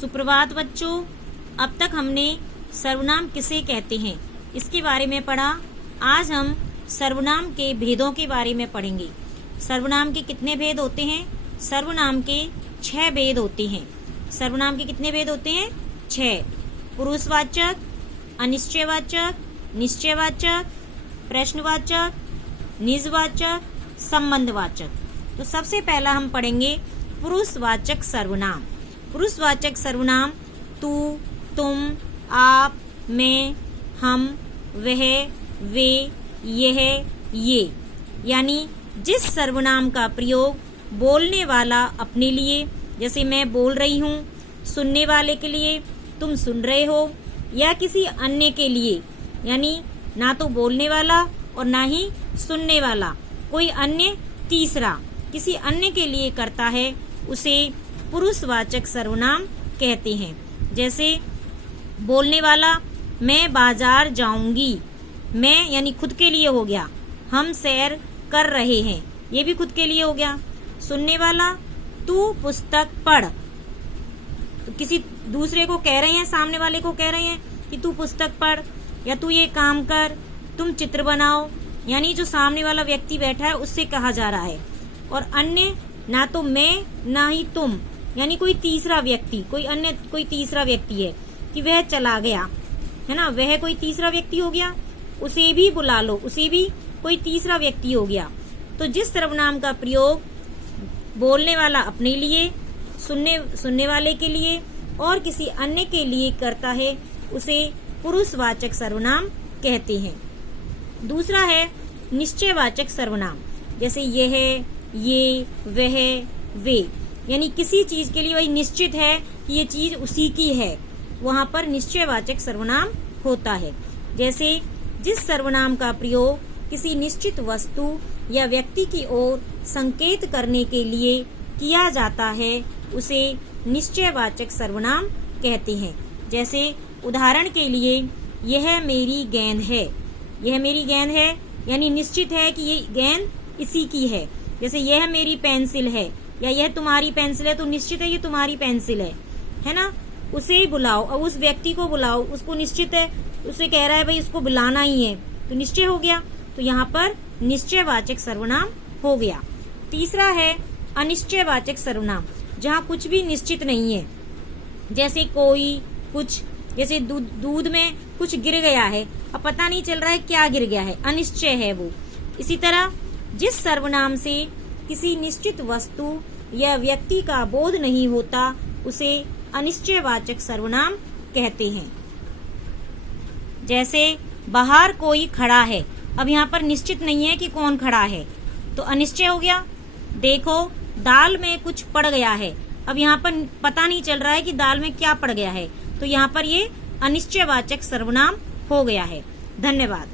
सुप्रभात बच्चों, अब तक हमने सर्वनाम किसे कहते हैं इसके बारे में पढ़ा। आज हम सर्वनाम के भेदों के बारे में पढ़ेंगे। सर्वनाम के कितने भेद होते हैं? सर्वनाम के 6 भेद होते हैं। सर्वनाम के कितने भेद होते हैं? 6। पुरुषवाचक, अनिश्चयवाचक, निश्चयवाचक, प्रश्नवाचक, निजवाचक, संबंधवाचक। तो सबसे पहला हम पढ़ेंगे पुरुषवाचक सर्वनाम। पुरुषवाचक सर्वनाम तू, तुम, आप, मैं, हम, वह, वे, यह, ये, यानी जिस सर्वनाम का प्रयोग बोलने वाला अपने लिए, जैसे मैं बोल रही हूँ, सुनने वाले के लिए तुम सुन रहे हो, या किसी अन्य के लिए, यानी ना तो बोलने वाला और ना ही सुनने वाला, कोई अन्य तीसरा किसी अन्य के लिए करता है, उसे पुरुषवाचक सर्वनाम कहते हैं। जैसे बोलने वाला मैं बाजार जाऊंगी, मैं यानी खुद के लिए हो गया। हम सैर कर रहे हैं, ये भी खुद के लिए हो गया। सुनने वाला तू पुस्तक पढ़, तो किसी दूसरे को कह रहे हैं, सामने वाले को कह रहे हैं कि तू पुस्तक पढ़, या तू ये काम कर, तुम चित्र बनाओ, यानी जो सामने वाला व्यक्ति बैठा है उससे कहा जा रहा है। और अन्य ना तो मैं ना ही तुम, यानी कोई तीसरा व्यक्ति, कोई अन्य कोई तीसरा व्यक्ति है कि वह चला गया, है ना, वह कोई तीसरा व्यक्ति हो गया। उसे भी बुला लो, उसे भी कोई तीसरा व्यक्ति हो गया। तो जिस सर्वनाम का प्रयोग बोलने वाला अपने लिए, सुनने वाले के लिए और किसी अन्य के लिए करता है, उसे पुरुषवाचक सर्वनाम कहते हैं। दूसरा है निश्चयवाचक सर्वनाम। जैसे यह, ये, वह, वे, यानी किसी चीज के लिए वही निश्चित है कि ये चीज उसी की है, वहां पर निश्चयवाचक सर्वनाम होता है। जैसे जिस सर्वनाम का प्रयोग किसी निश्चित वस्तु या व्यक्ति की ओर संकेत करने के लिए किया जाता है, उसे निश्चयवाचक सर्वनाम कहते हैं। जैसे उदाहरण के लिए यह मेरी गेंद है, यह मेरी गेंद है यानी निश्चित है कि ये गेंद इसी की है। जैसे यह मेरी पेंसिल है या यह तुम्हारी पेंसिल है, तो निश्चित है ये तुम्हारी पेंसिल है ना। उसे ही बुलाओ और उस व्यक्ति को बुलाओ, उसको निश्चित है, उसे कह रहा है भाई इसको बुलाना ही है, तो निश्चय हो गया। तो यहाँ पर निश्चयवाचक सर्वनाम हो गया। तीसरा है अनिश्चयवाचक सर्वनाम, जहाँ कुछ भी निश्चित नहीं है। जैसे कोई, कुछ, जैसे दूध में कुछ गिर गया है, अब पता नहीं चल रहा है क्या गिर गया है, अनिश्चय है वो। इसी तरह जिस सर्वनाम से किसी निश्चित वस्तु या व्यक्ति का बोध नहीं होता, उसे अनिश्चयवाचक सर्वनाम कहते हैं। जैसे बाहर कोई खड़ा है, अब यहाँ पर निश्चित नहीं है कि कौन खड़ा है, तो अनिश्चय हो गया। देखो दाल में कुछ पड़ गया है, अब यहाँ पर पता नहीं चल रहा है कि दाल में क्या पड़ गया है, तो यहाँ पर ये अनिश्चयवाचक सर्वनाम हो गया है। धन्यवाद।